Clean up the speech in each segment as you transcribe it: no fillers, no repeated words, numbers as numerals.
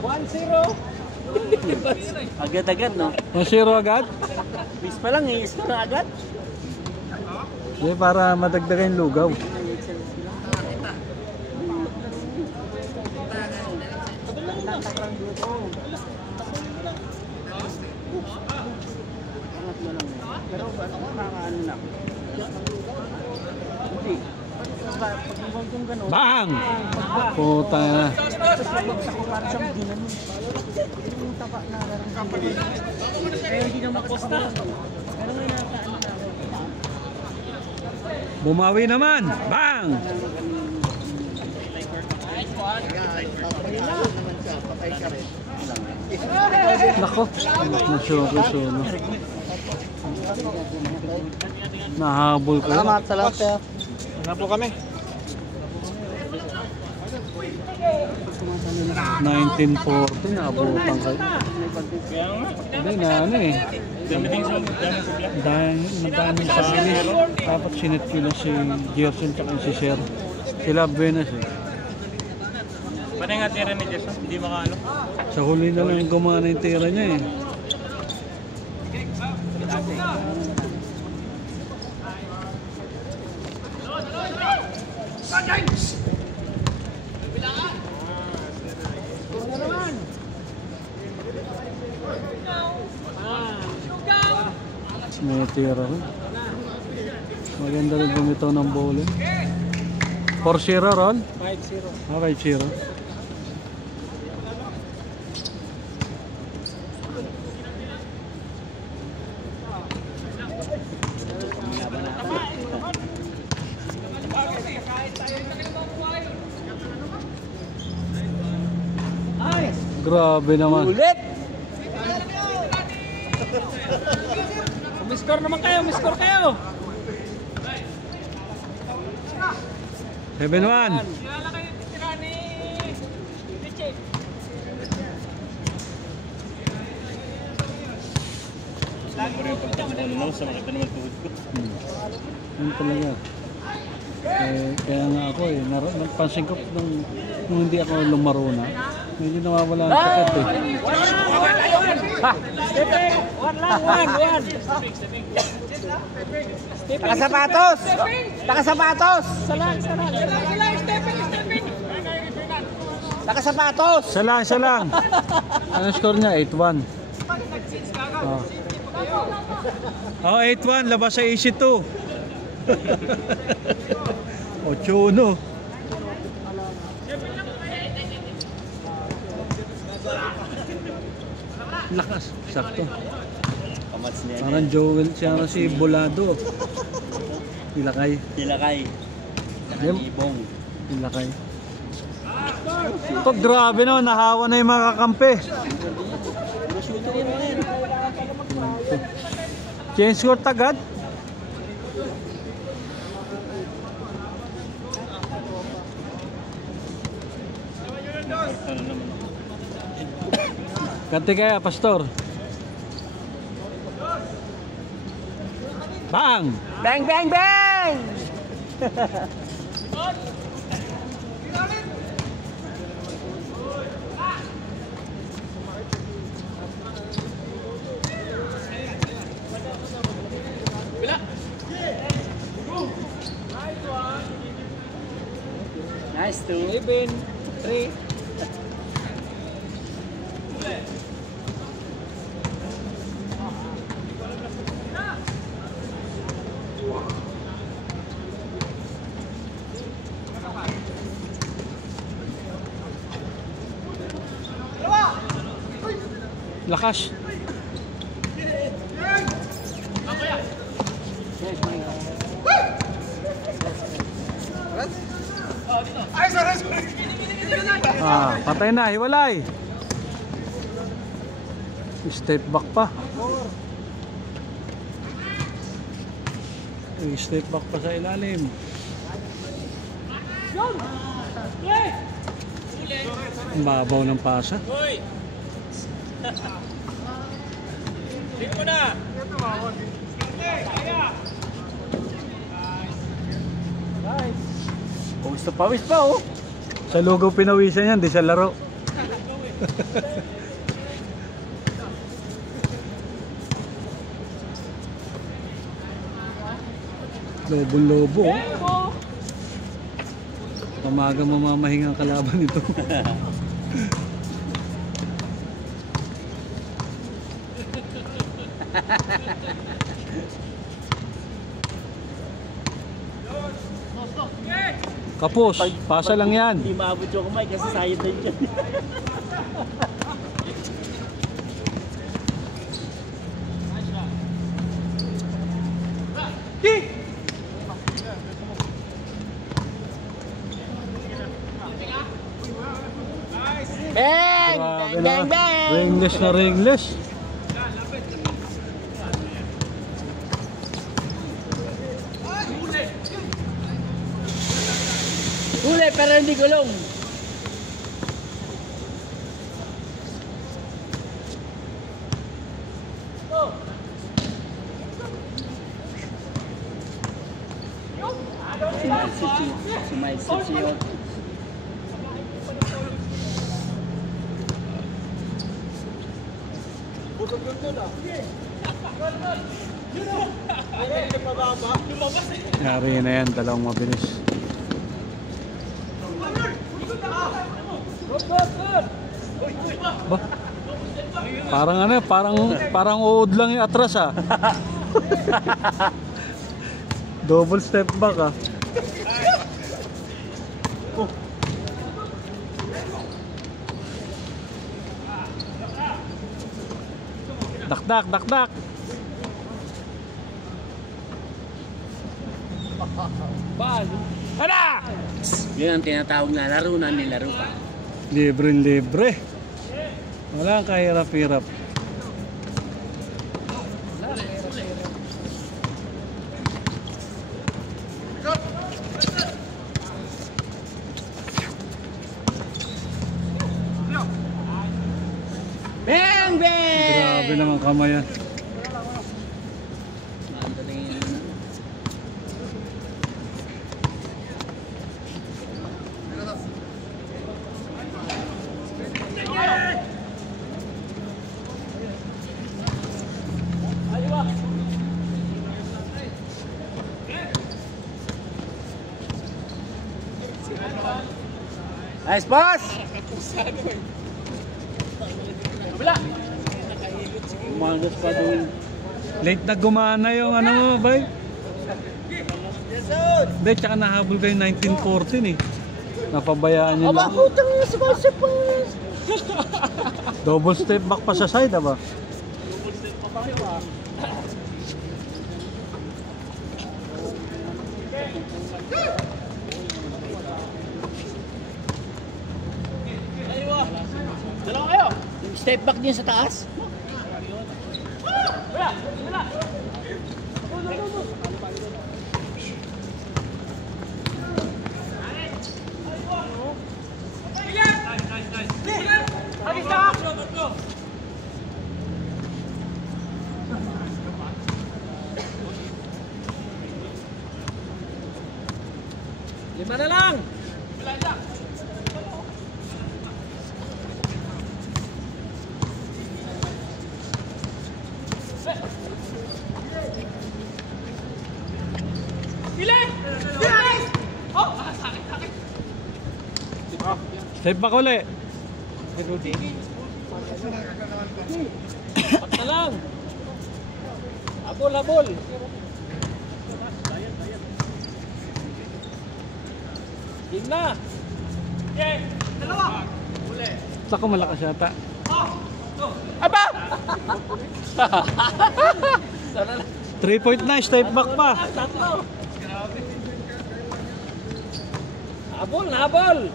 1-0. Agad-agad, no? 1-0 agad? Miss pa lang eh, score na agad. Hindi, para madagdagan yung lugaw. Pero ano na? Hindi. Pag yung gano'n. Bang! Puta na. Kaya hindi na makosta. Pero may nataan na. Bumawi naman! Bang! Nako, nasyoro-syoro. Nahabol ko. Salamat, salamat sir. Wala po kami. 1940, naabutan kayo. Hindi na ano eh. Dahil nadaanin sa akin, dapat sinit ko lang si Gerson tsaka si Sir. Sila Buenas eh. Paano nga tira ni Jason? Hindi makaano? Sa huli na lang gumana yung tira niya eh. May tira rin. Maganda rin bumitaw ng bowling. 4-0 Ron? 5-0. Okay, 5-0. Grabe naman. Ulit! Umiscore naman kayo, umiscore kayo. 7-1. Kilala kayo titira ni Richie. Lagi mo yung pagtakbo naman sa makita naman tuhod ko. Yun talaga. Kaya nga ako eh, napansin ko nung hindi ako lumaro na, medyo nawawala ang sakit eh. Ha! Stephen! 1 lang, 1! Nakasapatos! Nakasapatos! Salang! Nakasapatos! Isa lang. Anong score niya? 8-1. Oh, 8-1. Labas sa AC2. 8-1. Lakas. Sakto. Parang Joel siya na si Bolado. Ilakay. Ibong. Ilakay. Ito, grabe naman. Nahawa na yung mga kakampi. Change score agad. Ganti kaya, Pastor. Bang! Bang, bang, bang! Nice, 2. 7, 3. Lakas. Patay na, hiwalay. Step back pa. Step back pa sa ilalim. Ang babaw ng pasa. Tingko na! Pawis to pawis pa, oh. Sa lugaw pinawisan yan, di sa laro. Lobo-lobo. Pamaga mamamahing ang kalaban nito. Kapos, pasa lang yan. Hindi maabot yung kamay kasi sayad na yun. Bang! Grabe Bang, na. bang! Ringless na ringless. Huli pero hindi gulong. Sumaisip siya. Yari na yan, dalawang mabilis. Ba? Parang ano, parang uod lang yung atras ah. Double step back ah. Dakdak, dakdak. Ada! Yun ang tinatawag na laro na nilaro pa. Libre-libre. Walang kahirap-hirap. Bang! Bang! Grabe naman kamay yan. Nice boss! Umagas pa doon. Late na gumana yung ano mo, bay? Hindi, tsaka nahabol kayo 1914 eh. Napabayaan nyo lang. Putang na sa basa pa! Double step back pa sa side, ba? Dalawa kayo! Step back din sa taas. Lima na lang! Step back ulit. Basta lang! Abol, abol! Game na! Saka malakas yata. Aba! 3-point na, step back pa. Tatlo! Habol, habol!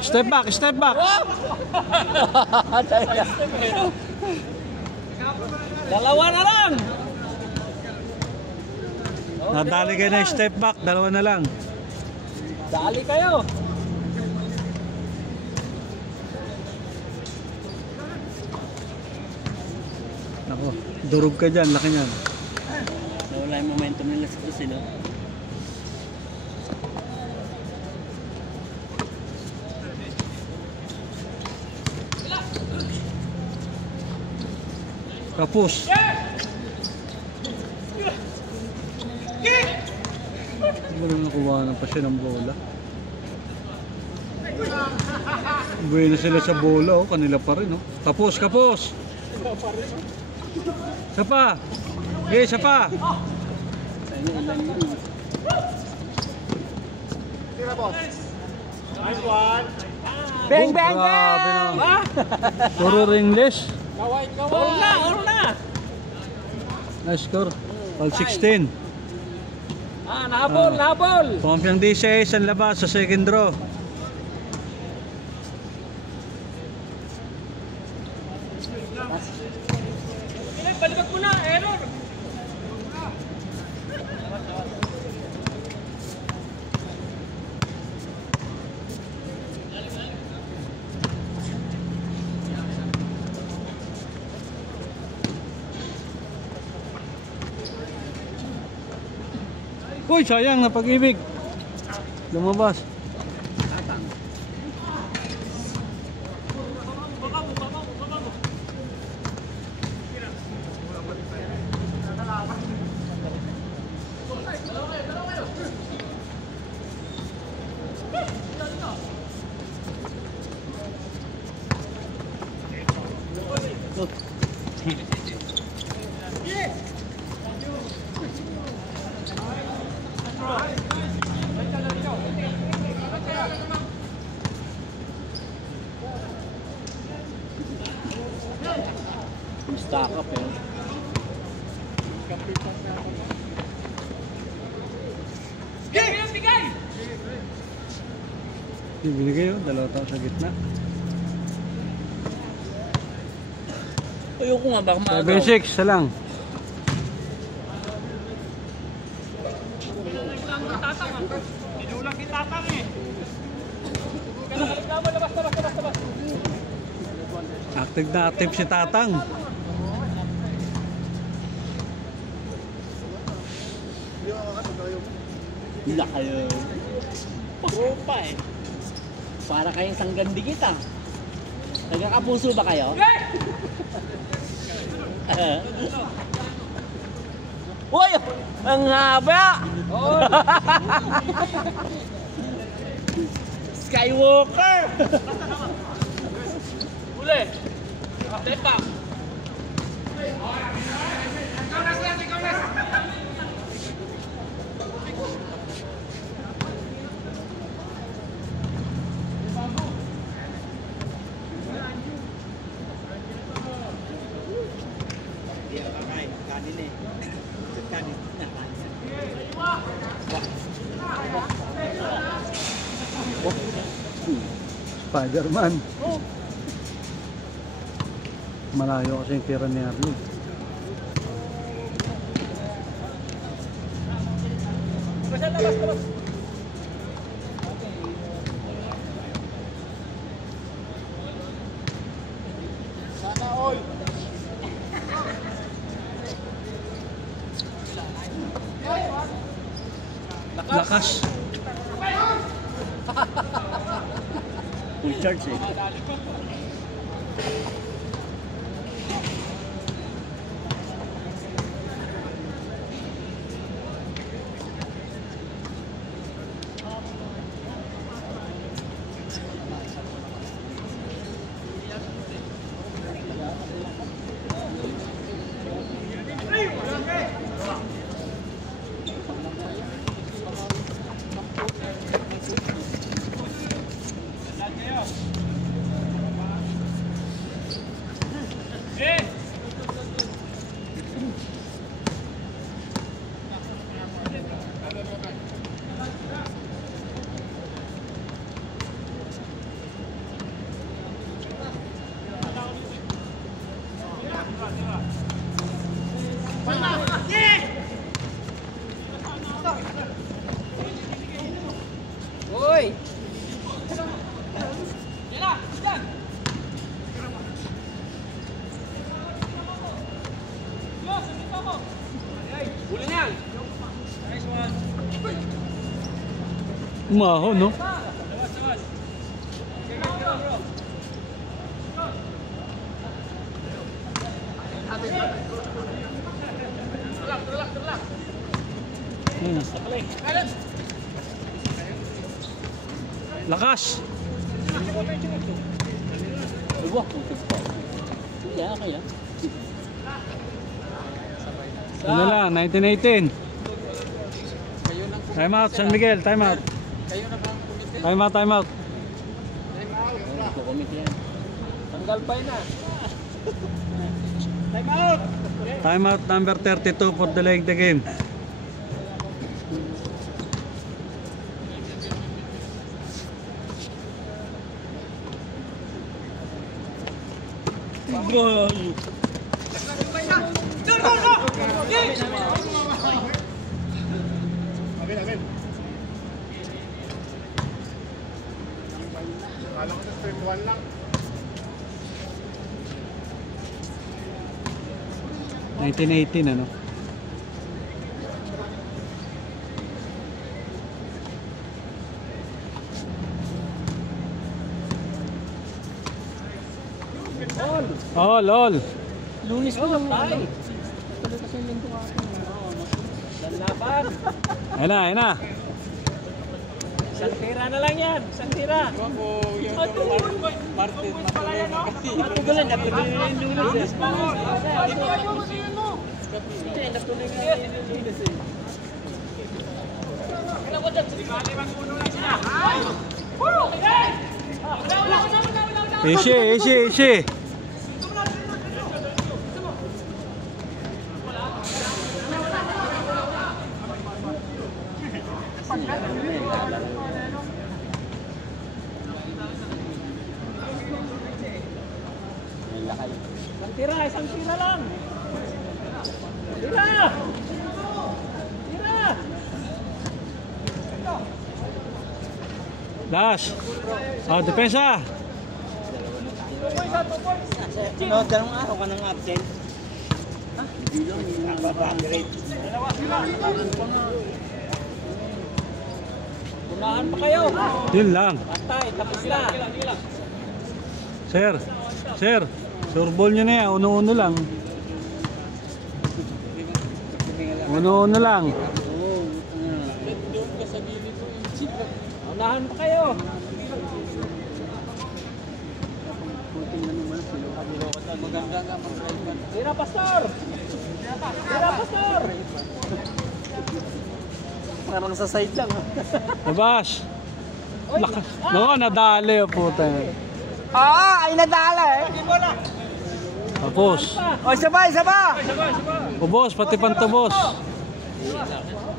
Step back, step back. Dalawa na lang! Nadali kayo na step back, dalawa na lang. Dali kayo! Ako, durog ka dyan, laki niyan. Nawala yung momentum nila sa Tusi, no? Kapos. Wala nakuha na pa siya ng bola. Buhay na sila sa bola, oh. Kanila pa rin. Oh. Kapos, kapos! Isa pa! Okay, isa pa! Bang, Oh, bang, grabe bang! na. Puro ringless. All na, all na! Nice score. All 16. Nahabol, nahabol! Pumapyang D6 ang labas sa second draw. Balikat mo na, error! Uy, sayang na pag-ibig. Lumabas. Stack up, eh. Binigay yun, dalawa tao sa gitna. Ayoko nga, baka maagaw. 7-6, isa lang. Inulang kita Tatang, eh. Labas. Active na active si Tatang. Hila kayo. Tropa, eh. Para kayong sanggandi kita. Nagkakapuso ba kayo? Uy! Ang haba! Skywalker! Uli! Step back! Spider-Man. Malayo kasi yung tira ni Arlie. Labas! Sana all! Lakas. Full charge, eh. Uy! Umaho, no? Lakas! Ano lang, 1918. Time out, San Miguel, time out. Time out, time out. Tanggal pa yun ah. Time out number 32 for delaying the game. Kala ko sa stream 1 lang. 1918 ano? All. Lunis ko lang tayo. Lalaban. Ayun na. Isang tira na lang yan. Isang tira. Natugulan na yung lunis. Easy. Isang tira lang. Tira! Last. Depensa. No, dalawang araw ka nang absent. Unahan pa kayo. Yun lang. Patay, tapos na. Sir. Surbol nyo na yan. Uno-uno lang. Uno-uno lang. Unahan pa kayo. Tira, Pastor! Parang sa side lang. Labas. No, nadali o puta. Ay nadala eh. Tapos. O, isa pa. Ubos, pati pantubos.